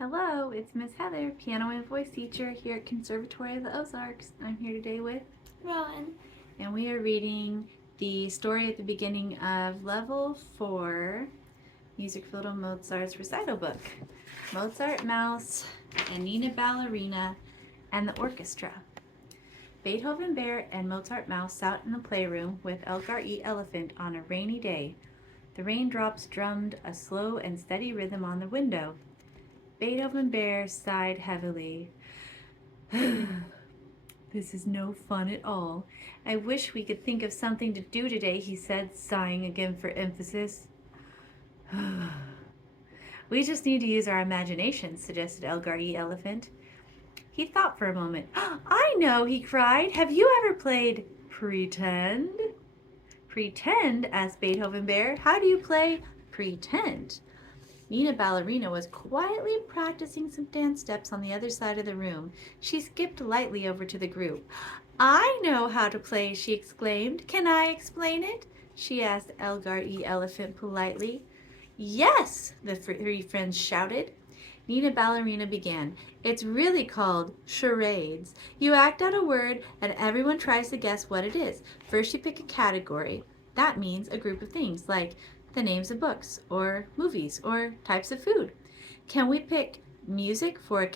Hello, it's Miss Heather, piano and voice teacher here at Conservatory of the Ozarks. I'm here today with Rowan. and we are reading the story at the beginning of Level 4, Music Field Mozart's Recital book. Mozart Mouse and Nina Ballerina and the Orchestra. Beethoven Bear and Mozart Mouse sat in the playroom with Elgar E. Elephant on a rainy day. The raindrops drummed a slow and steady rhythm on the window. Beethoven Bear sighed heavily. This is no fun at all. I wish we could think of something to do today, he said, sighing again for emphasis. We just need to use our imagination, suggested Elgar E. Elephant. He thought for a moment. I know, he cried. Have you ever played Pretend? Pretend? Asked Beethoven Bear. How do you play Pretend? Nina Ballerina was quietly practicing some dance steps on the other side of the room. She skipped lightly over to the group. I know how to play, she exclaimed. Can I explain it? She asked Elgar E. Elephant politely. Yes, the three friends shouted. Nina Ballerina began. It's really called charades. You act out a word and everyone tries to guess what it is. First you pick a category. That means a group of things like the names of books or movies or types of food. Can we pick music for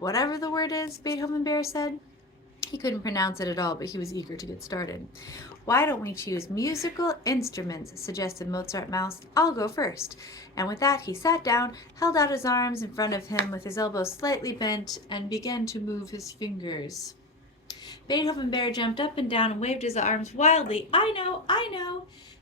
whatever the word is, Beethoven Bear said. He couldn't pronounce it at all, but he was eager to get started. Why don't we choose musical instruments, suggested Mozart Mouse. I'll go first. And with that, he sat down, held out his arms in front of him with his elbows slightly bent, and began to move his fingers. Beethoven Bear jumped up and down and waved his arms wildly. I know,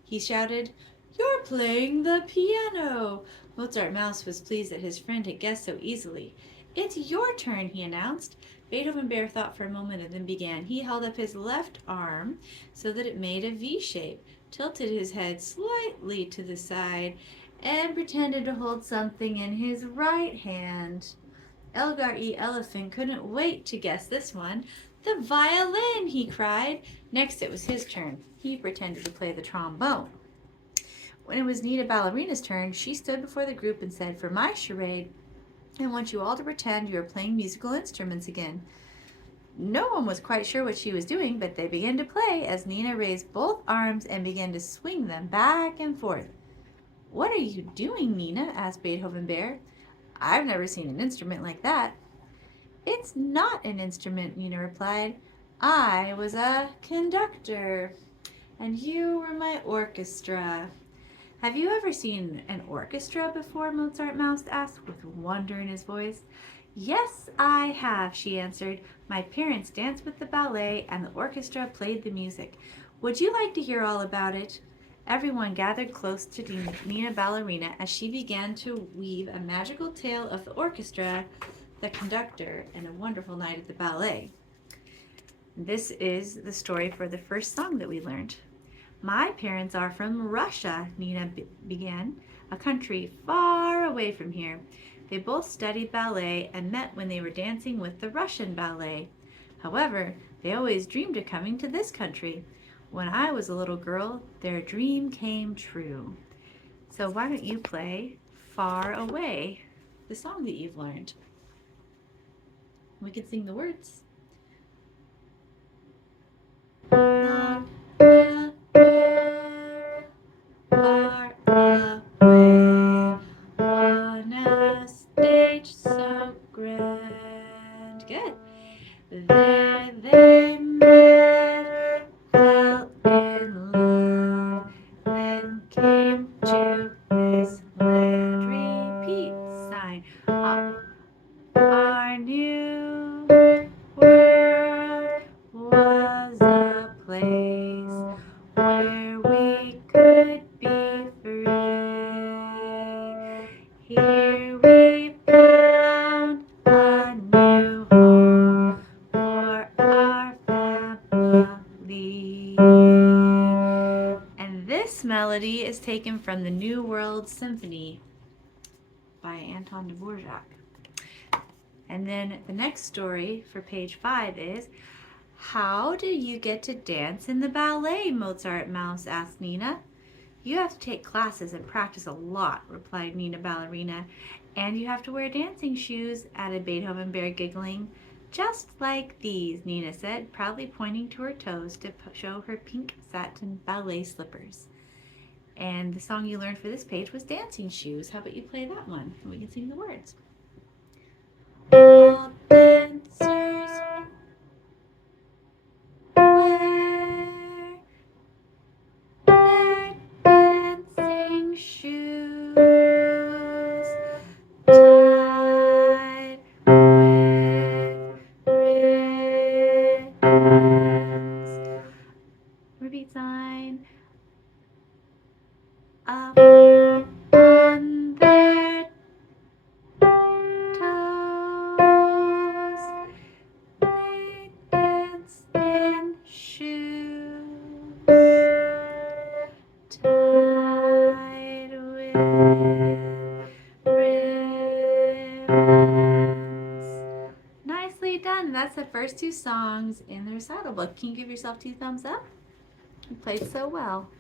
he shouted. You're playing the piano. Mozart Mouse was pleased that his friend had guessed so easily. It's your turn, he announced. Beethoven Bear thought for a moment and then began. He held up his left arm so that it made a V shape, tilted his head slightly to the side, and pretended to hold something in his right hand. Elgar E. Elephant couldn't wait to guess this one. The violin, he cried. Next it was his turn. He pretended to play the trombone. When it was Nina Ballerina's turn, she stood before the group and said, For my charade, I want you all to pretend you are playing musical instruments again. No one was quite sure what she was doing, but they began to play as Nina raised both arms and began to swing them back and forth. What are you doing, Nina? Asked Beethoven Bear. I've never seen an instrument like that. It's not an instrument, Nina replied. I was a conductor, and you were my orchestra. Have you ever seen an orchestra before? Mozart Mouse asked with wonder in his voice. Yes, I have, she answered. My parents danced with the ballet and the orchestra played the music. Would you like to hear all about it? Everyone gathered close to Nina Ballerina as she began to weave a magical tale of the orchestra, the conductor, and a wonderful night at the ballet. This is the story for the first song that we learned. My parents are from Russia, Nina began, a country far away from here. They both studied ballet and met when they were dancing with the Russian ballet. However, they always dreamed of coming to this country. When I was a little girl, their dream came true. So why don't you play Far Away, the song that you've learned? We can sing the words. Long, far away, on a stage so grand. Good. There they met, fell in love, then came to this land. Repeat, sign. Our new world was a place where we could be free. Here we found a new home for our family. And this melody is taken from the New World Symphony by Anton Dvorak. And then the next story for page 5 is, How do you get to dance in the ballet? Mozart Mouse asked Nina. You have to take classes and practice a lot, replied Nina Ballerina. And you have to wear dancing shoes, added Beethoven Bear, giggling. Just like these, Nina said, proudly pointing to her toes to show her pink satin ballet slippers. And the song you learned for this page was Dancing Shoes. How about you play that one? And we can sing the words. All dancers wear their dancing shoes tied with ribbons. Repeat sign. Up on their toes, they dance in shoes tied with ribbons. Nicely done. That's the first two songs in the recital book. Can you give yourself 2 thumbs up? You played so well.